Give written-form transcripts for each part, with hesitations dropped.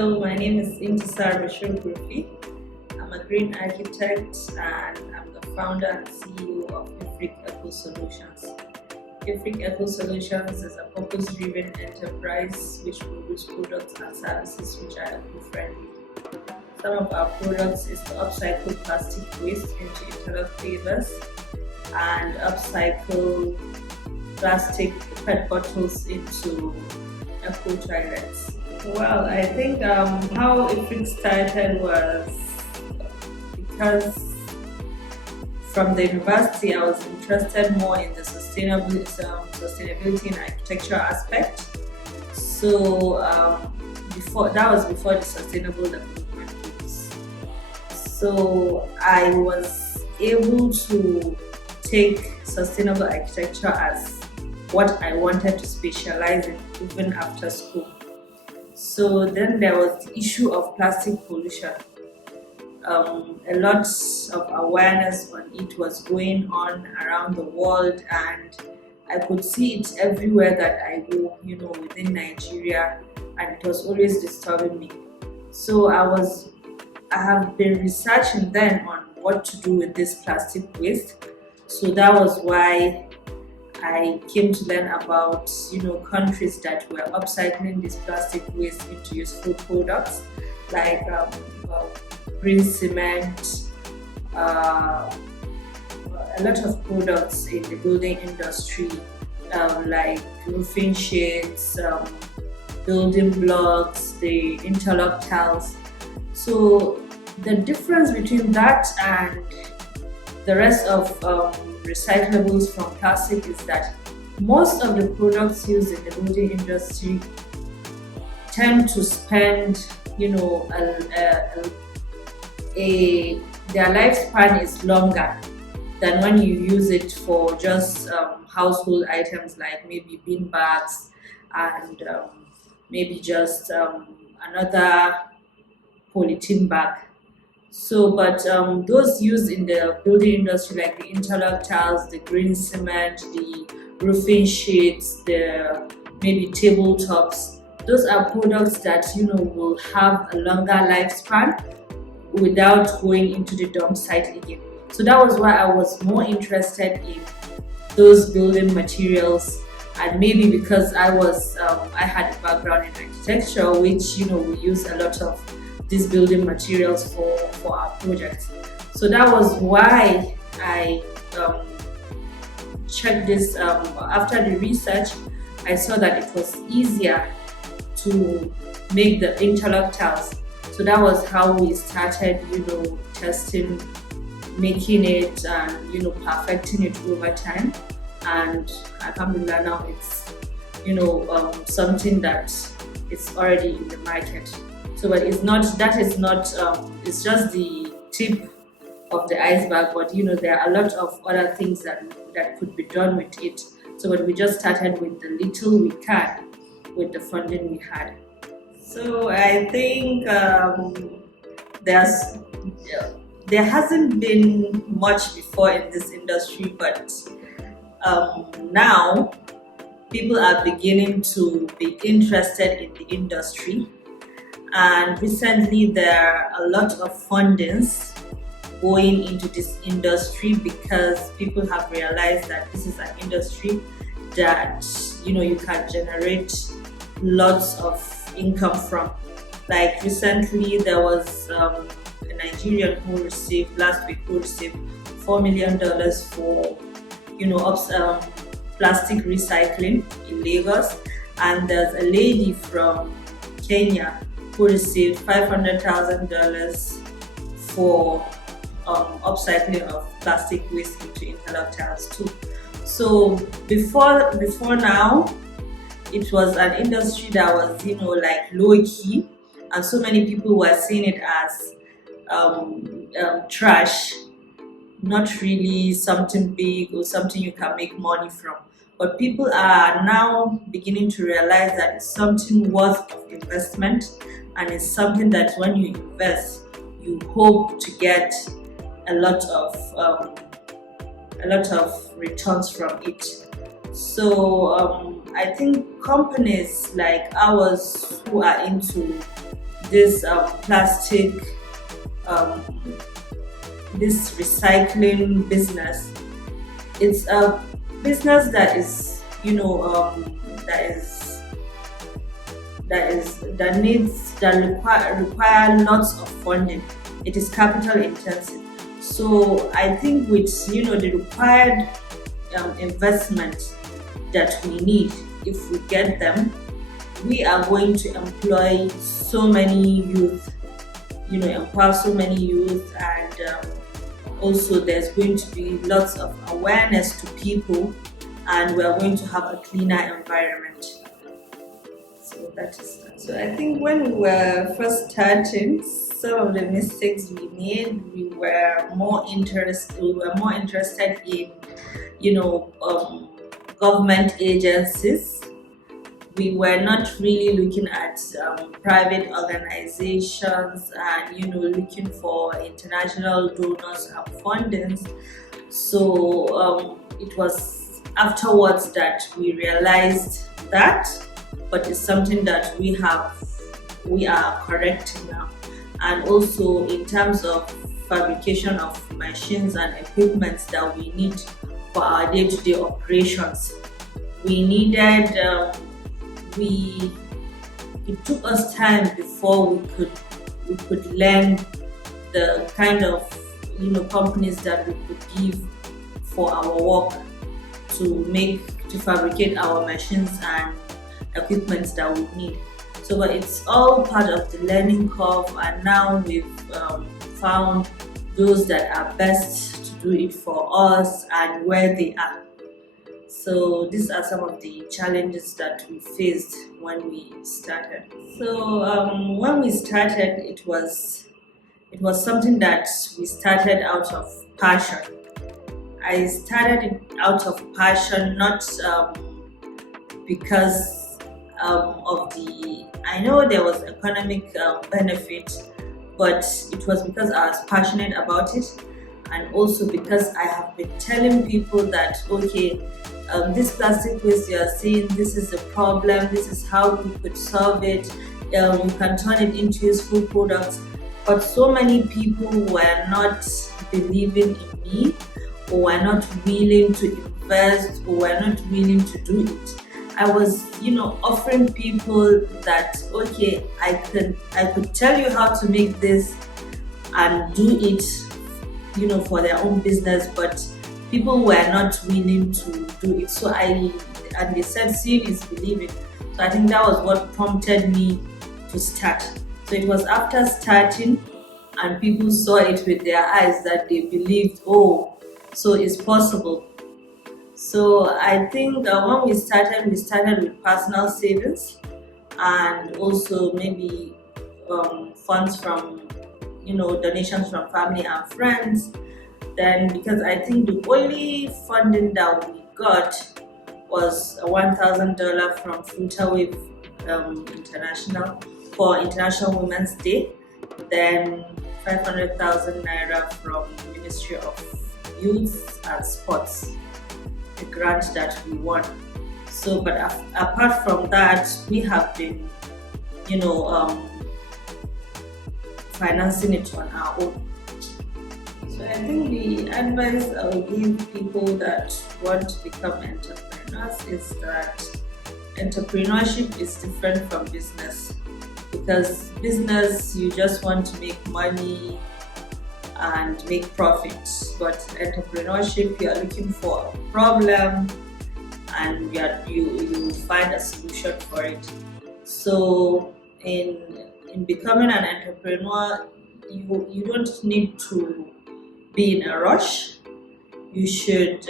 Hello, my name is Intissar Bashir Kurfi. I'm a green architect and I'm the founder and CEO of Ifrique Eco Solutions. Ifrique Eco Solutions is a purpose-driven enterprise which produces products and services which are eco-friendly. Some of our products is to upcycle plastic waste into interlock pavers and upcycle plastic PET bottles into eco toilets. Well, I think how Ifrique started was because from the university I was interested more in the sustainability and architecture aspect. So before the sustainable development goals. So I was able to take sustainable architecture as what I wanted to specialize in even after school. So then there was the issue of plastic pollution. A lot of awareness on it was going on around the world, and I could see it everywhere that I go, within Nigeria, and it was always disturbing me. So I have been researching then on what to do with this plastic waste. So that was why I came to learn about countries that were upcycling this plastic waste into useful products like green cement, a lot of products in the building industry like roofing sheets, building blocks, the interlock tiles. So the difference between that and the rest of recyclables from plastic is that most of the products used in the building industry tend to spend, their lifespan is longer than when you use it for just household items like maybe bin bags and maybe just another polythene bag. So, but those used in the building industry like the interlock tiles, the green cement, the roofing sheets, the maybe tabletops, those are products that will have a longer lifespan without going into the dump site again. So that was why I was more interested in those building materials, and maybe because I had a background in architecture, which we use a lot of these building materials for our projects. So that was why I checked this. After the research, I saw that it was easier to make the interlock tiles. So that was how we started, testing, making it, and perfecting it over time. And alhamdulillah, now it's something that is already in the market. So, but it's just the tip of the iceberg, but there are a lot of other things that could be done with it. So, but we just started with the little we can with the funding we had. So I think there hasn't been much before in this industry, but now people are beginning to be interested in the industry. And recently there are a lot of fundings going into this industry because people have realized that this is an industry that you can generate lots of income from. Like recently there was a Nigerian who received $4 million for plastic recycling in Lagos, and there's a lady from Kenya who received $500,000 for upcycling of plastic waste into interlock tiles too. So before now, it was an industry that was like low key, and so many people were seeing it as trash, not really something big or something you can make money from. But people are now beginning to realize that it's something worth of investment, and it's something that when you invest, you hope to get a lot of returns from it. So I think companies like ours who are into this plastic, um, this recycling business. It's a business that is, that require lots of funding. It is capital intensive. So I think with the required investment that we need, if we get them, we are going to employ so many youth, empower so many youth, and also there's going to be lots of awareness to people, and we're going to have a cleaner environment. So that is that. So I think when we were first starting, some of the mistakes we made, we were more interested in, government agencies. We were not really looking at private organizations and looking for international donors and fundings. So it was afterwards that we realized that, but it's something that we are correcting now. And also in terms of fabrication of machines and equipment that we need for our day-to-day operations, we needed. It took us time before we could learn the kind of companies that we could give for our work to fabricate our machines and equipment that we need. So, but it's all part of the learning curve, and now we've found those that are best to do it for us and where they are. So these are some of the challenges that we faced when we started. So when we started, it was something that we started out of passion. I started it out of passion, not because of I know there was economic benefit, but it was because I was passionate about it, and also because I have been telling people that, okay, this plastic waste you are seeing, this is the problem, this is how we could solve it, you can turn it into useful products. But so many people were not believing in me, or were not willing to invest, or were not willing to do it. I was, offering people that, okay, I could tell you how to make this and do it, for their own business, but people were not willing to do it. So and they said, seeing is believing. So I think that was what prompted me to start. So it was after starting and people saw it with their eyes that they believed, oh, so it's possible. So I think when we started with personal savings, and also maybe funds from, donations from family and friends. Then, because I think the only funding that we got was $1,000 from Fruitawave International for International Women's Day, then 500,000 naira from Ministry of Youth and Sports, the grant that we won. So, but apart from that, we have been, financing it on our own. So I think the advice I will give people that want to become entrepreneurs is that entrepreneurship is different from business. Because business, you just want to make money and make profits, but entrepreneurship, you are looking for a problem and you find a solution for it. So in becoming an entrepreneur, you don't need to be in a rush. You should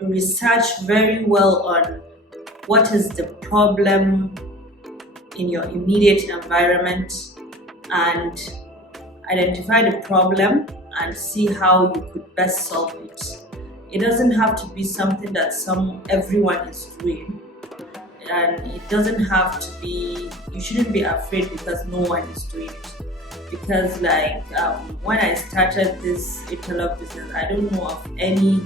research very well on what is the problem in your immediate environment, and identify the problem and see how you could best solve it. It doesn't have to be something that everyone is doing, and it doesn't have to be, you shouldn't be afraid because no one is doing it. Because when I started this interlock business, I don't know of any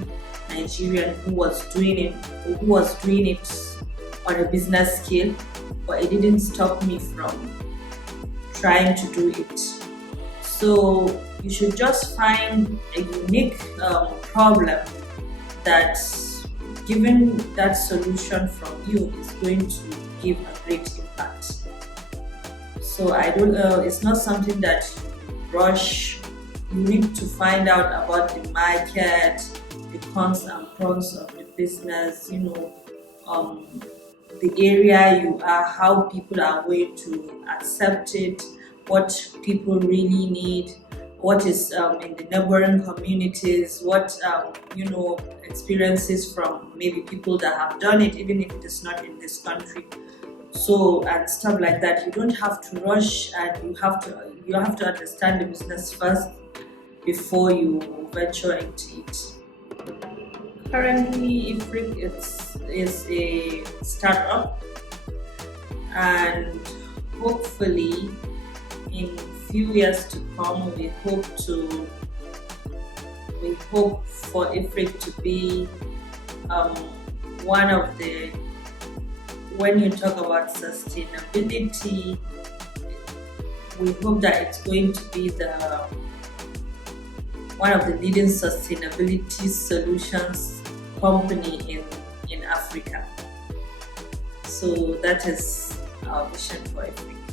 Nigerian who was doing it on a business scale. but it didn't stop me from trying to do it. So you should just find a unique problem that, given that solution from you, is going to give a great impact. So it's not something that you rush. You need to find out about the market, the cons and pros of the business, the area you are, how people are going to accept it, what people really need, what is in the neighboring communities, what experiences from maybe people that have done it, even if it is not in this country. So, and stuff like that. You don't have to rush, and you have to understand the business first before you venture into it. Currently, Ifrique is a startup, and hopefully in few years to come, we hope for Ifrique to be one of the, when you talk about sustainability, we hope that it's going to be one of the leading sustainability solutions company in Africa. So that is our vision for Ifrique.